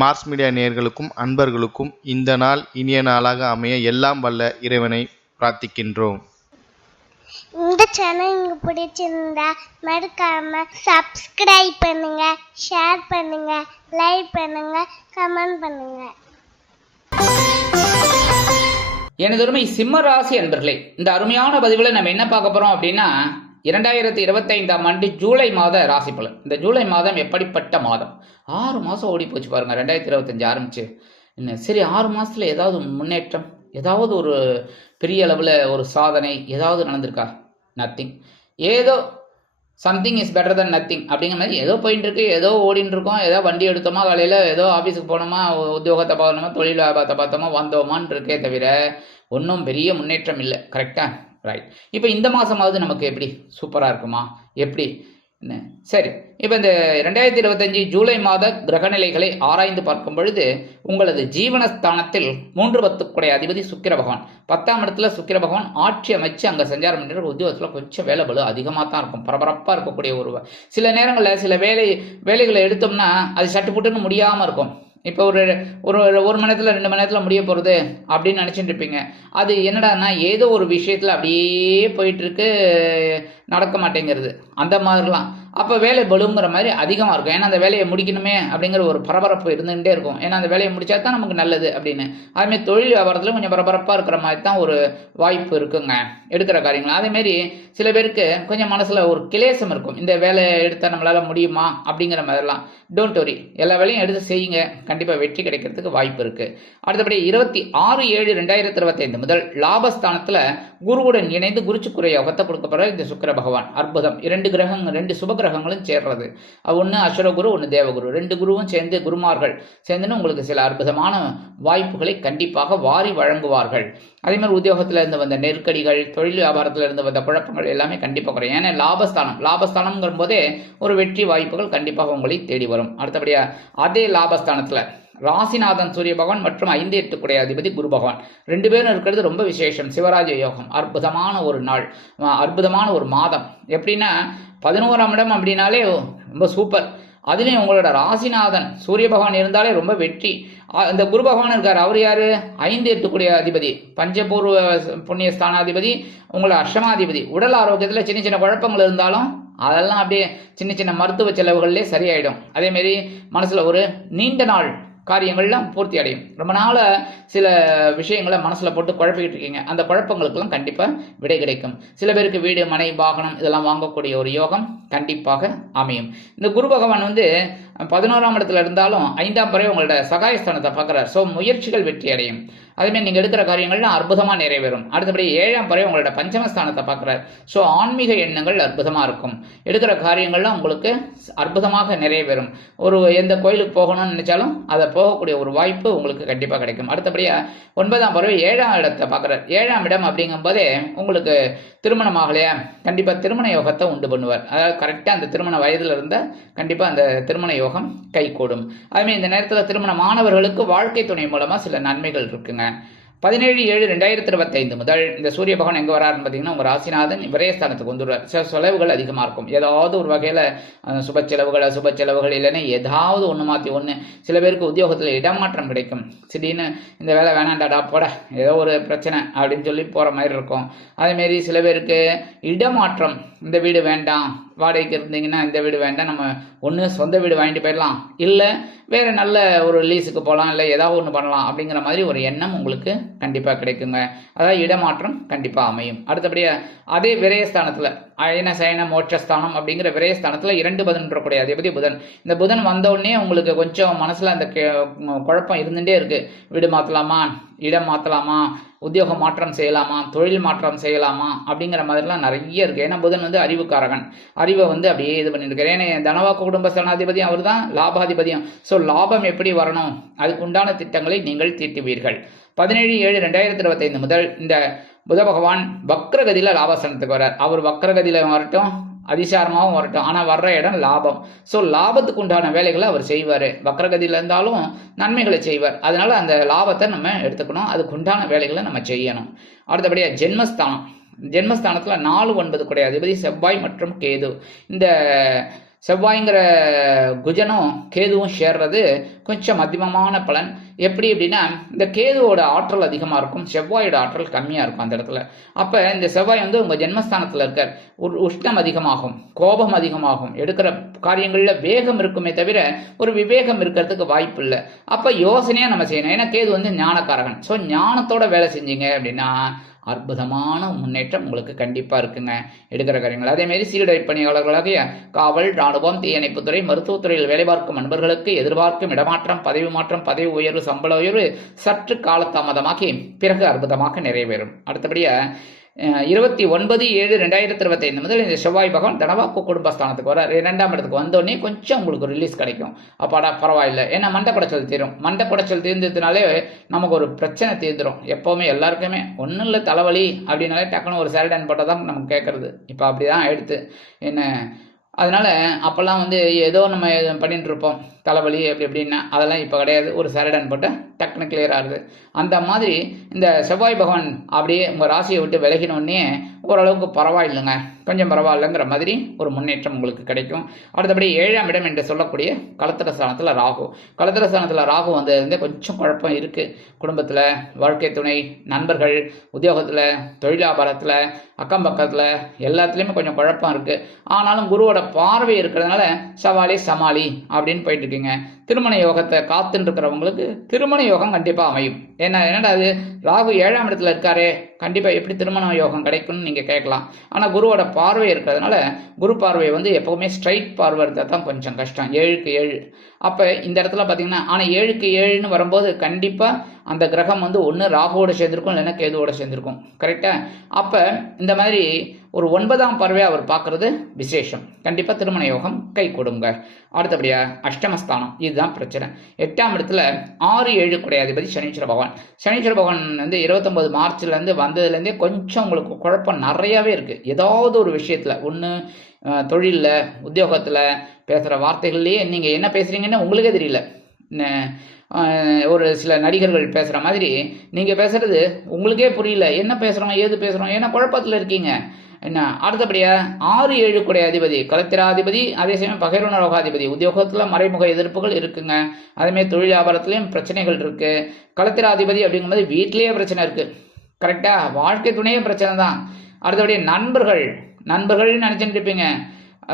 Mars media நேயர்களுக்கும் அன்பர்களுக்கும் இந்த நாள் இனிய நாளாக அமைய எல்லாம் வல்ல இறைவனை பிரார்த்திக்கின்றோம். இந்த சேனல் உங்களுக்கு பிடிச்சிருந்தா மறக்காம சப்ஸ்கிரைப் பண்ணுங்க ஷேர் பண்ணுங்க லைக் பண்ணுங்க கமெண்ட் பண்ணுங்க. எனதொருமை சிம்ம ராசி அன்பர்களே இந்த அருமையான பதிவில் நம்ம என்ன பார்க்க போகிறோம் அப்படின்னா இரண்டாயிரத்தி இருபத்தைந்தாம் ஆண்டு ஜூலை மாத ராசி பலன். இந்த ஜூலை மாதம் எப்படிப்பட்ட மாதம்? ஆறு மாதம் ஓடி போச்சு பாருங்கள் ரெண்டாயிரத்தி இருபத்தஞ்சு ஆரம்பிச்சு. என்ன சரி ஆறு மாதத்தில் ஏதாவது முன்னேற்றம் ஏதாவது ஒரு பெரிய அளவில் ஒரு சாதனை ஏதாவது நடந்திருக்கா? நத்திங் ஏதோ something is better than nothing அப்படிங்கிற மாதிரி ஏதோ போயிட்டு இருக்கு ஏதோ ஓடின்னு இருக்கோம் ஏதோ வண்டி எடுத்தோமா காலையில் ஏதோ ஆஃபீஸுக்கு போனோமா உத்தியோகத்தை பார்த்தோமா தொழில் வியாபாரத்தை பார்த்தோமா வந்தோமான்னு இருக்கே தவிர ஒன்றும் பெரிய முன்னேற்றம் இல்லை. கரெக்டாக ரைட் இப்போ இந்த மாதமாவது நமக்கு எப்படி? சூப்பராக இருக்குமா? எப்படி? என்ன? சரி. இப்போ இந்த ரெண்டாயிரத்தி இருபத்தஞ்சி ஜூலை மாத கிரகநிலைகளை ஆராய்ந்து பார்க்கும் பொழுது உங்களது ஜீவனஸ்தானத்தில் மூன்று பத்துக்குடைய அதிபதி சுக்கிர பகவான். பத்தாம் இடத்துல சுக்கிர பகவான் ஆட்சி அமைச்சு அங்கே சஞ்சாரம் பண்ணுற உத்தியோகத்தில் கொஞ்சம் வேலை பலு அதிகமாக தான் இருக்கும். பரபரப்பாக இருக்கக்கூடிய ஒரு சில நேரங்களில் சில வேலை வேலைகளை எடுத்தோம்னா அது சட்டு புட்டுன்னு முடியாமல் இருக்கும். இப்போ ஒரு ஒரு ஒரு மணி நேரத்தில் ரெண்டு மணி நேரத்தில் முடிய போகிறது அப்படின்னு நினச்சிட்டு இருப்பீங்க. அது என்னடான்னா ஏதோ ஒரு விஷயத்தில் அப்படியே போயிட்டுருக்கு நடக்க மாட்டேங்கிறது. அந்த மாதிரிலாம். அப்போ வேலை பலுங்கிற மாதிரி அதிகமாக இருக்கும். ஏன்னா அந்த வேலையை முடிக்கணுமே அப்படிங்கிற ஒரு பரபரப்பு இருந்துகிட்டே இருக்கும். ஏன்னா அந்த வேலையை முடிச்சா தான் நமக்கு நல்லது அப்படின்னு. அதுமாரி தொழில் வியாபாரத்தில் கொஞ்சம் பரபரப்பாக இருக்கிற மாதிரி தான் ஒரு வாய்ப்பு இருக்குங்க. எடுக்கிற காரியங்கள். அதேமாரி சில பேருக்கு கொஞ்சம் மனசில் ஒரு கிளேசம் இருக்கும். இந்த வேலையை எடுத்தால் நம்மளால் முடியுமா அப்படிங்கிற மாதிரிலாம். டோன்ட் வரி எல்லா வேலையும் எடுத்து செய்யுங்க. கண்டிப்பாக வெற்றி கிடைக்கிறதுக்கு வாய்ப்பு இருக்குது அடுத்தபடி இருபத்தி ஆறு ஏழு ரெண்டாயிரத்தி இருபத்தைந்து முதல் லாபஸ்தானத்தில் குருவுடன் இணைந்து குருச்சுக்குறை யோகத்தை கொடுக்கப்படுற இந்த சுக்கிர பகவான். அற்புதம். இரண்டு கிரகங்கள் ரெண்டு சுப கிரகங்களும் சேர்றது. ஒன்று அசுரகுரு ஒன்று தேவகுரு. ரெண்டு குருவும் சேர்ந்து குருமார்கள். சேர்ந்துன்னு உங்களுக்கு சில அற்புதமான வாய்ப்புகளை கண்டிப்பாக வாரி வழங்குவார்கள். அதே மாதிரி உத்தியோகத்தில் இருந்து வந்த நெருக்கடிகள் தொழில் வியாபாரத்தில் இருந்து வந்த குழப்பங்கள் எல்லாமே கண்டிப்பாக குறையும். ஏன்னா லாபஸ்தானம். லாபஸ்தானம்ங்கிற போதே ஒரு வெற்றி வாய்ப்புகள் கண்டிப்பாக உங்களை தேடி வரும். அடுத்தபடியாக அதே லாபஸ்தானத்தில் ராசிநாதன் சூரிய பகவான் மற்றும் ஐந்து எட்டுக்குடைய அதிபதி குரு பகவான். ரெண்டு பேரும் இருக்கிறது ரொம்ப விசேஷம். சிவராஜ யோகம். அற்புதமான ஒரு நாள். அற்புதமான ஒரு மாதம். எப்படின்னா பதினோராம் இடம் அப்படின்னாலே ரொம்ப சூப்பர் அதுலேயும் உங்களோட ராசிநாதன் சூரிய பகவான் இருந்தாலே ரொம்ப வெற்றி. இந்த குரு பகவான் இருக்கார். அவர் யார்? ஐந்து எட்டுக்குடைய அதிபதி. பஞ்சபூர்வ புண்ணிய ஸ்தானாதிபதி உங்களோட அஷ்டமாதிபதி. உடல் ஆரோக்கியத்தில் சின்ன சின்ன குழப்பங்கள் இருந்தாலும் அதெல்லாம் அப்படியே சின்ன சின்ன மருத்துவ செலவுகள்லேயே சரியாயிடும். அதேமாரி மனசில் ஒரு நீண்ட நாள் காரியங்கள்லாம் பூர்த்தி அடையும். ரொம்ப நாளாக சில விஷயங்களை மனசில் போட்டு குழப்பிக்கிட்டு இருக்கீங்க. அந்த குழப்பங்களுக்கெல்லாம் கண்டிப்பாக விடை கிடைக்கும். சில பேருக்கு வீடு மனை வாகனம் இதெல்லாம் வாங்கக்கூடிய ஒரு யோகம் கண்டிப்பாக அமையும். இந்த குரு பகவான் வந்து பதினோராம் இடத்துல இருந்தாலும் ஐந்தாம் பறவை உங்களோட சகாயஸ்தானத்தை பார்க்குறார். ஸோ முயற்சிகள் வெற்றி அடையும். அதேமாதிரி நீங்கள் எடுக்கிற காரியங்கள்லாம் அற்புதமாக நிறைவேறும். அடுத்தபடி ஏழாம் பறவை உங்களோட பஞ்சமஸ்தானத்தை பார்க்குறார். ஸோ ஆன்மீக எண்ணங்கள் அற்புதமாக இருக்கும். எடுக்கிற காரியங்கள்லாம் உங்களுக்கு அற்புதமாக நிறைவேறும். ஒரு எந்த கோயிலுக்கு போகணும்னு நினச்சாலும் அதை போகக்கூடிய ஒரு வாய்ப்பு உங்களுக்கு கண்டிப்பாக கிடைக்கும். அடுத்தபடியாக ஒன்பதாம் பறவை ஏழாம் இடத்தை பார்க்குறார். ஏழாம் இடம் அப்படிங்கும்போதே உங்களுக்கு திருமணம் ஆகலையா கண்டிப்பாக திருமண யோகத்தை உண்டு பண்ணுவார். அதாவது கரெக்டாக அந்த திருமண வயதில் இருந்தால் கண்டிப்பாக அந்த திருமண யோகம் கைகூடும். அதுமாதிரி இந்த நேரத்தில் திருமணமானவர்களுக்கு வாழ்க்கை துணை மூலமாக சில நன்மைகள் இருக்குங்க. பதினேழு ஏழு ரெண்டாயிரத்தி இருபத்தைந்து முதல் இந்த சூரிய பகவான் எங்கே வராருன்னு பார்த்தீங்கன்னா உங்கள் ராசிநாதன் விரயஸ்தானத்துக்கு வந்துடுவார். சில செலவுகள் அதிகமாக இருக்கும். ஏதாவது ஒரு வகையில் சுப செலவுகள் அசுப செலவுகள் இல்லைன்னா ஏதாவது ஒன்று மாற்றி ஒன்று சில பேருக்கு உத்தியோகத்தில் இடமாற்றம் கிடைக்கும். திடீர்னு இந்த வேலை வேணாண்டாடா போட ஏதோ ஒரு பிரச்சனை அப்படின்னு சொல்லி போகிற மாதிரி இருக்கும். அதேமாரி சில பேருக்கு இடமாற்றம் இந்த வீடு வேண்டாம் வாடகைக்கு இருந்தீங்கன்னா இந்த வீடு வேண்டாம் நம்ம ஒன்று சொந்த வீடு வாங்கிட்டு போயிடலாம். இல்லை வேறு நல்ல ஒரு லீஸுக்கு போகலாம் இல்லை ஏதாவது ஒன்று பண்ணலாம் அப்படிங்கிற மாதிரி ஒரு எண்ணம் உங்களுக்கு கண்டிப்பாக கிடைக்குங்க. அதாவது இடமாற்றம் கண்டிப்பாக அமையும். அடுத்தபடியாக அதே விரயஸ்தானத்தில் அயன சயன மோட்சஸ்தானம் அப்படிங்கிற விரயஸ்தானத்தில் இரண்டு புதன்றக்கூடிய அதிபதி புதன். இந்த புதன் வந்தவுடனே உங்களுக்கு கொஞ்சம் மனசில் அந்த குழப்பம் இருந்துகிட்டே இருக்குது வீடு மாற்றலாமா இடம் மாற்றலாமா உத்தியோக மாற்றம் செய்யலாமா? தொழில் மாற்றம் செய்யலாமா? அப்படிங்கிற மாதிரிலாம் நிறைய இருக்குது ஏன்னா புதன் வந்து அறிவுக்காரகன். அறிவை வந்து அப்படியே இது பண்ணியிருக்காரு ஏன்னா தனவாக்கு குடும்ப சனாதிபதியும் அவர் தான் லாபாதிபதியும். ஸோ லாபம் எப்படி வரணும்? அதுக்கு உண்டான திட்டங்களை நீங்கள் தீட்டுவீர்கள். பதினேழு ஏழு ரெண்டாயிரத்தி இருபத்தைந்து முதல் இந்த புத பகவான் வக்ரகதியில் லாபஸ்தானத்துக்கு வர்றார். அவர் வக்ரகதியில் வரட்டும் அதிசாரமாகவும் வரட்டும் ஆனால் வர்ற இடம் லாபம். ஸோ லாபத்துக்கு உண்டான வேலைகளை அவர் செய்வார். வக்ரகதியில் இருந்தாலும் நன்மைகளை செய்வார். அதனால் அந்த லாபத்தை நம்ம எடுத்துக்கணும். அதுக்கு உண்டான வேலைகளை நம்ம செய்யணும். அடுத்தபடியாக ஜென்மஸ்தானம். ஜென்மஸ்தானத்தில் நாலு ஒன்பது கூடிய அதிபதி செவ்வாய் மற்றும் கேது. இந்த செவ்வாய்ங்கிற குஜனும் கேதுவும் சேர்றது கொஞ்சம் மத்தியமமான பலன். எப்படி அப்படின்னா இந்த கேதுவோட ஆற்றல் அதிகமாக இருக்கும் செவ்வாயோட ஆற்றல் கம்மியாக இருக்கும் அந்த இடத்துல. அப்போ இந்த செவ்வாய் வந்து உங்கள் ஜென்மஸ்தானத்தில் இருக்கார். உஷ்ணம் அதிகமாகும் கோபம் அதிகமாகும். எடுக்கிற காரியங்களில் வேகம் இருக்குமே தவிர ஒரு விவேகம் இருக்கிறதுக்கு வாய்ப்பு இல்லை. அப்போ யோசனையாக நம்ம செய்யணும். ஏன்னா கேது வந்து ஞானக்காரகன். ஸோ ஞானத்தோட வேலை செஞ்சீங்க அப்படின்னா அற்புதமான முன்னேற்றம் உங்களுக்கு கண்டிப்பாக இருக்குங்க. எடுக்கிற காரியங்கள். அதேமாரி சீருடை பணியாளர்களாகிய காவல் ராணுவம் தீயணைப்புத்துறை மருத்துவத்துறையில் வேலை பார்க்கும் நண்பர்களுக்கு எதிர்பார்க்கும் இடமாற்றம் பதவி மாற்றம் பதவி உயர்வு சம்பள உயர்வு சற்று காலதாமதமாகி பிறகு அற்புதமாக நிறைவேறும். அடுத்தபடியாக இருபத்தி ஒன்பது ஏழு ரெண்டாயிரத்தி இருபத்தைந்து முதல் இந்த செவ்வாய் பகவான் தனவாக்கு குடும்பஸ்தானத்துக்கு வர இரண்டாம் இடத்துக்கு வந்தோடனே கொஞ்சம் உங்களுக்கு ரிலீஸ் கிடைக்கும். அப்பாடா பரவாயில்ல. ஏன்னா மண்டை குடைச்சல் தீரும். மண்டை குடைச்சல் தீர்ந்ததுனாலே நமக்கு ஒரு பிரச்சனை தீர்ந்துடும் எப்போவுமே எல்லாருக்குமே ஒன்றும் இல்லை தலைவலி அப்படின்னாலே டக்குன்னு ஒரு சேரடன் போட்டால் தான் நமக்கு கேட்குறது இப்போ அப்படி தான் எடுத்து என்ன? அதனால் அப்போல்லாம் வந்து ஏதோ நம்ம பண்ணிட்டு இருப்போம். தலைவலி அப்படி இப்படின்னா அதெல்லாம் இப்போ கிடையாது. ஒரு சேரடன் போட்டு டக்குன்னு கிளியர் ஆகுது. அந்த மாதிரி இந்த செவ்வாய் பகவான் அப்படியே உங்கள் ராசியை விட்டு விலகினோடனே ஓரளவுக்கு பரவாயில்லைங்க. கொஞ்சம் பரவாயில்லைங்கிற மாதிரி ஒரு முன்னேற்றம் உங்களுக்கு கிடைக்கும். அடுத்தபடி ஏழாம் இடம் என்று சொல்லக்கூடிய கலத்திர ஸ்தானத்தில் ராகு. கலத்திர ஸ்தானத்தில் ராகு வந்ததுலேருந்து கொஞ்சம் குழப்பம் இருக்குது குடும்பத்தில் வாழ்க்கை துணை நண்பர்கள் உத்தியோகத்தில் தொழிலாபாரத்தில் அக்கம் பக்கத்தில் எல்லாத்துலேயுமே கொஞ்சம் குழப்பம் இருக்குது ஆனாலும் குருவோட பார்வை இருக்கிறதுனால சவாலி சமாளி அப்படின்னு போயிட்டு இருக்கீங்க. திருமண யோகத்தை காத்துன்னு இருக்கிறவங்களுக்கு திருமண யோகம் கண்டிப்பாக அமையும். ஏன்னா என்னடா அது ராகு ஏழாம் இடத்துல இருக்காரே. கண்டிப்பாக எப்படி திருமண யோகம் கிடைக்கும்னு நீங்கள் கேட்கலாம். ஆனால் குருவோட பார்வை இருக்கிறதுனால குரு பார்வை வந்து எப்போவுமே ஸ்ட்ரைட் பார்வை இருந்தால் தான் கொஞ்சம் கஷ்டம். ஏழுக்கு ஏழு. அப்போ இந்த இடத்துல பார்த்தீங்கன்னா ஆனால் ஏழுக்கு ஏழுன்னு வரும்போது கண்டிப்பாக அந்த கிரகம் வந்து ஒன்று ராகுவோட சேர்ந்துருக்கும் இல்லைன்னா கேதுவோட சேர்ந்துருக்கும். கரெக்டாக அப்போ இந்த மாதிரி ஒரு ஒன்பதாம் பார்வையை அவர் பார்க்குறது விசேஷம். கண்டிப்பாக திருமண யோகம் கை கொடுங்க. அடுத்தபடியாக அஷ்டமஸ்தானம். இதுதான் பிரச்சனை. எட்டாம் இடத்துல ஆறு ஏழு குடையாதிபதி சனீஸ்வர பகவான். சனீஸ்வர பகவான் வந்து இருபத்தொம்பது மார்ச்லேருந்து வந்ததுலேருந்தே கொஞ்சம் உங்களுக்கு குழப்பம் நிறையாவே இருக்குது ஏதாவது ஒரு விஷயத்தில் ஒன்று தொழிலில் உத்தியோகத்தில் பேசுகிற வார்த்தைகள்லேயே நீங்கள் என்ன பேசுகிறீங்கன்னு உங்களுக்கே தெரியல. ஒரு சில நடிகர்கள் பேசுகிற மாதிரி நீங்கள் பேசுகிறது உங்களுக்கே புரியல. என்ன பேசுகிறோம் ஏது பேசுகிறோம் ஏன்னா குழப்பத்தில் இருக்கீங்க. என்ன அடுத்தபடியாக ஆறு ஏழு குடை அதிபதி கலத்திராதிபதி அதே சமயம் பகைருண ரோகாதிபதி உத்தியோகத்தில் மறைமுக எதிர்ப்புகள் இருக்குங்க. அதேமாதிரி தொழில் வியாபாரத்துலேயும் பிரச்சனைகள் இருக்குது கலத்திராதிபதி அப்படிங்கும்போது வீட்டிலேயே பிரச்சனை இருக்குது கரெக்டாக வாழ்க்கை துணையே பிரச்சனை தான் அடுத்தபடி நண்பர்கள். நண்பர்கள்னு நினச்சிட்டு இருப்பீங்க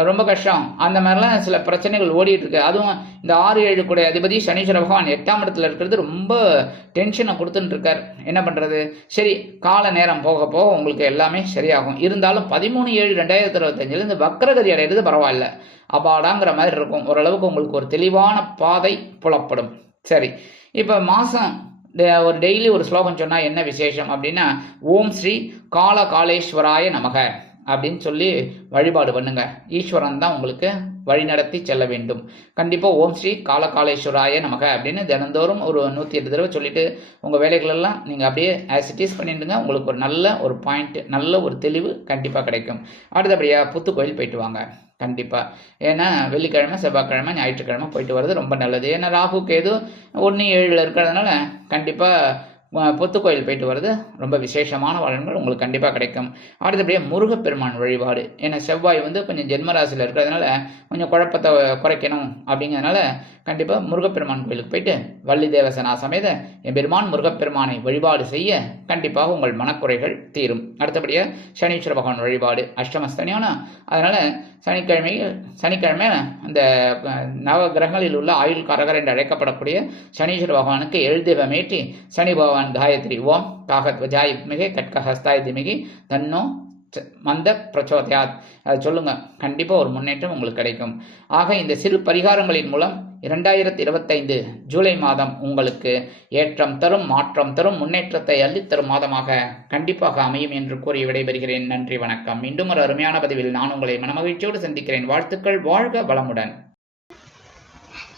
ரொம்ப கஷ்டம். அந்த மாதிரிலாம் சில பிரச்சனைகள் ஓடிட்டு இருக்கு அதுவும் இந்த ஆறு ஏழு கூட அதிபதி சனீஸ்வர பகவான் எட்டாம் இடத்துல இருக்கிறது ரொம்ப டென்ஷனை கொடுத்துட்டு இருக்கார் என்ன பண்ணுறது சரி கால நேரம் போக போக உங்களுக்கு எல்லாமே சரியாகும். இருந்தாலும் பதிமூணு ஏழு ரெண்டாயிரத்தி இருபத்தஞ்சிலேருந்து வக்ரகதி அடைகிறது பரவாயில்ல. அப்பாடாங்கிற மாதிரி இருக்கும். ஓரளவுக்கு உங்களுக்கு ஒரு தெளிவான பாதை புலப்படும். சரி இப்போ மாதம் ஒரு டெய்லி ஒரு ஸ்லோகம் சொன்னால் என்ன விசேஷம் அப்படின்னா ஓம் ஸ்ரீ கால காலேஸ்வராய நமக. அப்படின்னு சொல்லி வழிபாடு பண்ணுங்க. ஈஸ்வரன் தான் உங்களுக்கு வழிநடத்தி செல்ல வேண்டும். கண்டிப்பாக ஓம் ஸ்ரீ காலகாலேஸ்வராய நமக அப்படின்னு தினந்தோறும் ஒரு நூற்றி எட்டு தடவை சொல்லிட்டு உங்கள் வேலைகளெல்லாம் நீங்கள் அப்படியே ஆஸ் இட் இஸ் உங்களுக்கு ஒரு நல்ல ஒரு பாயிண்ட் நல்ல ஒரு தெளிவு கண்டிப்பாக கிடைக்கும். அடுத்தபடியாக புத்து கோயில் போயிட்டு வாங்க. கண்டிப்பாக ஏன்னா வெள்ளிக்கிழமை செவ்வாய்க்கிழமை ஞாயிற்றுக்கிழமை போயிட்டு வர்றது ரொம்ப நல்லது. ஏன்னா ராகு கேது ஒன்று ஏழில் இருக்கிறதுனால கண்டிப்பாக பொத்து கோயில் போயிட்டு வர்றது ரொம்ப விசேஷமான பலன்கள் உங்களுக்கு கண்டிப்பாக கிடைக்கும். அடுத்தபடியாக முருகப்பெருமான் வழிபாடு. ஏன்னா செவ்வாய் வந்து கொஞ்சம் ஜென்மராசியில் இருக்கிறதுனால கொஞ்சம் குழப்பத்தை குறைக்கணும் அப்படிங்கிறதுனால கண்டிப்பாக முருகப்பெருமான் கோயிலுக்கு போயிட்டு வள்ளி தேவசனா சமேத என் பெருமான் முருகப்பெருமானை வழிபாடு செய்ய கண்டிப்பாக உங்கள் மனக்குறைகள் தீரும். அடுத்தபடியாக சனீஸ்வர பகவான் வழிபாடு அஷ்டமஸ்தனியான. அதனால் சனிக்கிழமையில் சனிக்கிழமை அந்த நவ கிரகங்களில் உள்ள ஆயுள் கரகர் என்று அழைக்கப்படக்கூடிய சனீஸ்வர பகவானுக்கு எழுதேவமேற்றி சனி பகவான் காயத்ரி ஓம் காகத்வஜாய் மிகை கட்கஹஸ்தாய் திமிகி தன்னோ மந்த பிரச்சோதயாத் அதை சொல்லுங்க. கண்டிப்பாக ஒரு முன்னேற்றம் உங்களுக்கு கிடைக்கும். ஆக இந்த சிறு பரிகாரங்களின் மூலம் இரண்டாயிரத்தி இருபத்தைந்து ஜூலை மாதம் உங்களுக்கு ஏற்றம் தரும் மாற்றம் தரும் முன்னேற்றத்தை அள்ளித்தரும் மாதமாக கண்டிப்பாக அமையும் என்று கூறி விடைபெறுகிறேன். நன்றி வணக்கம். மீண்டும் ஒரு அருமையான பதிவில் நான் உங்களை மனமகிழ்ச்சியோடு சந்திக்கிறேன். வாழ்த்துக்கள். வாழ்க வளமுடன்.